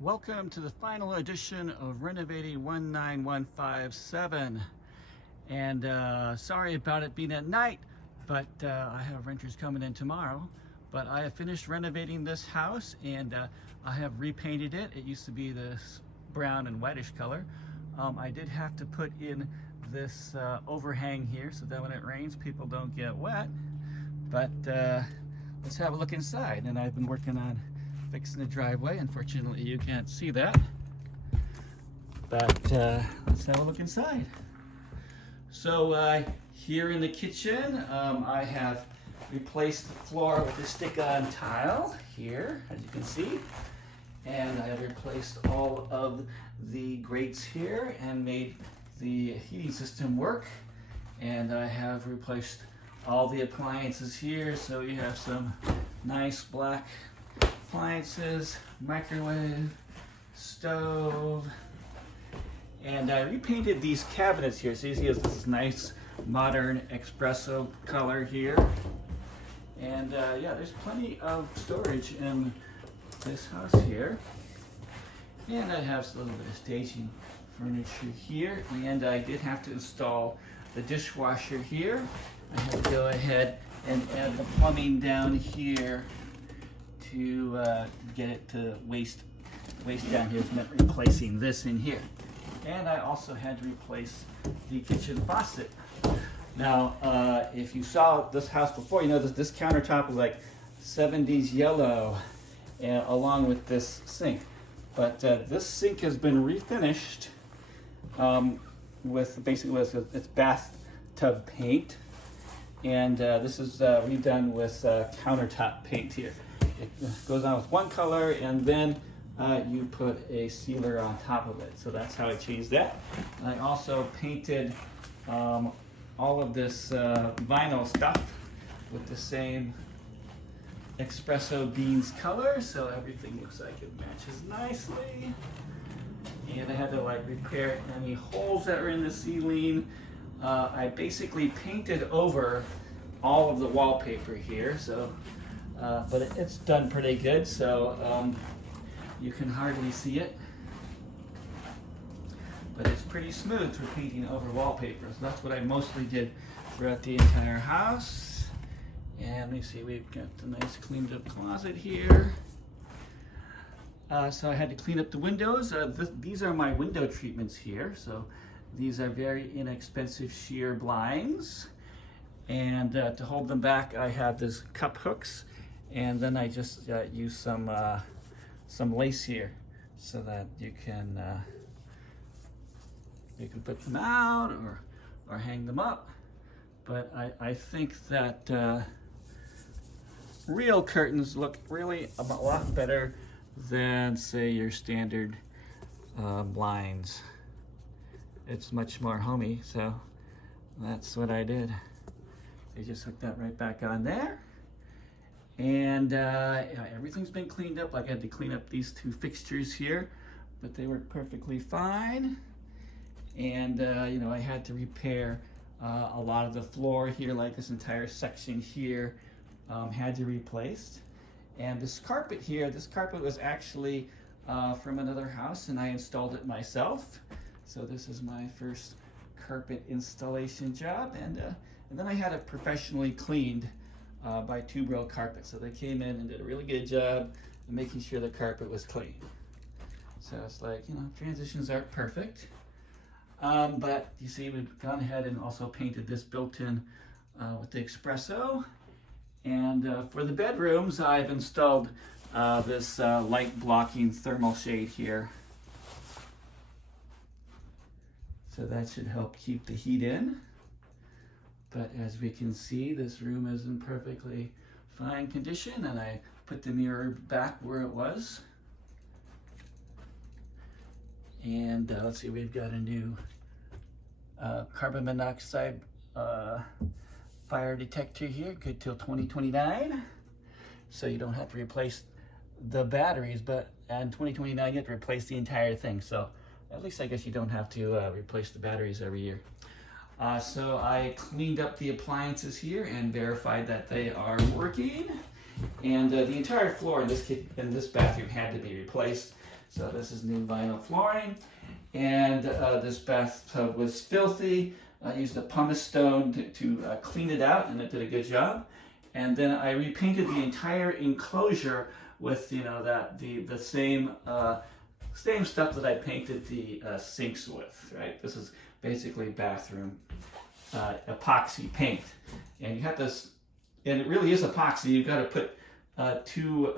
Welcome to the final edition of Renovating 19157. And sorry about it being at night, but I have renters coming in tomorrow. But I have finished renovating this house and I have repainted it. It used to be this brown and whitish color. I did have to put in this overhang here so that when it rains, people don't get wet. But let's have a look inside. And I've been working on fixing the driveway. Unfortunately, you can't see that. But let's have a look inside. So here in the kitchen, I have replaced the floor with a stick-on tile here, as you can see. And I have replaced all of the grates here and made the heating system work. And I have replaced all the appliances here, so you have some nice black appliances, microwave, stove, and I repainted these cabinets here. So you see this nice modern espresso color here. And yeah, there's plenty of storage in this house here. And I have a little bit of staging furniture here. And I did have to install the dishwasher here. I had to go ahead and add the plumbing down here to get it to waste down here. Is meant replacing this in here. And I also had to replace the kitchen faucet. Now, if you saw this house before, you know that this countertop was like 70s yellow, along with this sink. But this sink has been refinished with basically its bathtub paint, and this is redone with countertop paint here. It goes on with one color, and then you put a sealer on top of it. So that's how I changed that. I also painted all of this vinyl stuff with the same espresso beans color, so everything looks like it matches nicely. And I had to repair any holes that were in the ceiling. I basically painted over all of the wallpaper here, so but it's done pretty good, so you can hardly see it. But it's pretty smooth for painting over wallpaper. So that's what I mostly did throughout the entire house. And let me see, we've got the nice cleaned up closet here. So I had to clean up the windows. These are my window treatments here. So these are very inexpensive sheer blinds. And to hold them back, I have this cup hooks. And then I just use some lace here so that you can put them out or hang them up. But I think that real curtains look really a lot better than, say, your standard blinds. It's much more homey, so that's what I did. I just hooked that right back on there. And everything's been cleaned up. I had to clean up these two fixtures here, but they work perfectly fine. And you know, I had to repair a lot of the floor here, like this entire section here had to be replaced. And this carpet here, this carpet was actually from another house, and I installed it myself. So this is my first carpet installation job, and then I had it professionally cleaned by Tube-Roll Carpet. So they came in and did a really good job of making sure the carpet was clean. So it's like, you know, transitions aren't perfect. But you see, we've gone ahead and also painted this built-in with the espresso. And for the bedrooms, I've installed this light blocking thermal shade here. So that should help keep the heat in. But as we can see, this room is in perfectly fine condition, and I put the mirror back where it was. And let's see, we've got a new carbon monoxide fire detector here, good till 2029. So you don't have to replace the batteries, but in 2029 you have to replace the entire thing. So at least I guess you don't have to replace the batteries every year. So I cleaned up the appliances here and verified that they are working. And the entire floor in this bathroom had to be replaced. So this is new vinyl flooring. And this bathtub was filthy. I used a pumice stone to clean it out, and it did a good job. And then I repainted the entire enclosure with, you know, the same stuff that I painted the sinks with, right? This is basically bathroom epoxy paint. And you have this, and it really is epoxy. You've got to put two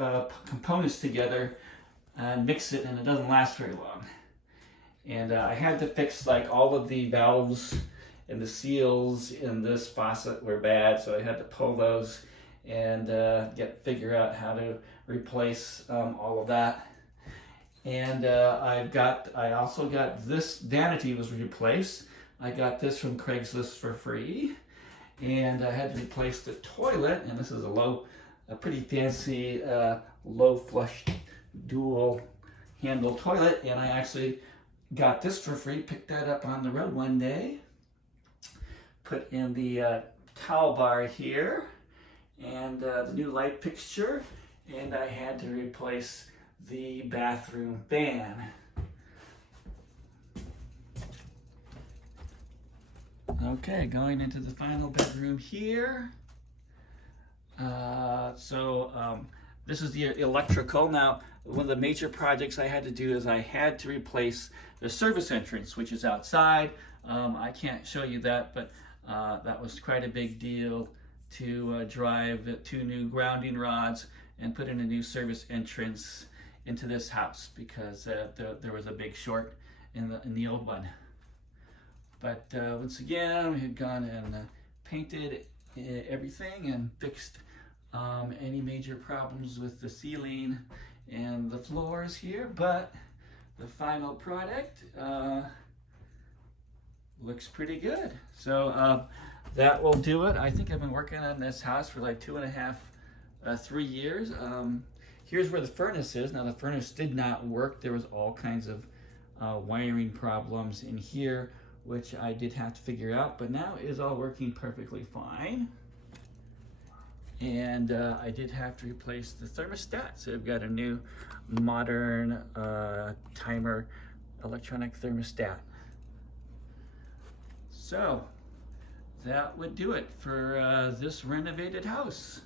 components together and mix it, and it doesn't last very long. And I had to fix like all of the valves and the seals in this faucet were bad, so I had to pull those and figure out how to replace all of that. And I also got this vanity was replaced. I got this from Craigslist for free, and I had to replace the toilet. And this is a pretty fancy low flush dual handle toilet, and I actually got this for free. Picked that up on the road one day. Put in the towel bar here, and the new light fixture, and I had to replace the bathroom fan. Okay, going into the final bedroom here. This is the electrical. Now, one of the major projects I had to do is I had to replace the service entrance, which is outside. I can't show you that, but that was quite a big deal to drive 2 new grounding rods and put in a new service entrance into this house, because there was a big short in the old one. But once again, we had gone and painted everything and fixed any major problems with the ceiling and the floors here. But the final product looks pretty good. So that will do it. I think I've been working on this house for like 2.5, 3 years. Here's where the furnace is. Now the furnace did not work. There was all kinds of wiring problems in here, which I did have to figure out, but now it is all working perfectly fine. And I did have to replace the thermostat. So I've got a new modern timer electronic thermostat. So that would do it for this renovated house.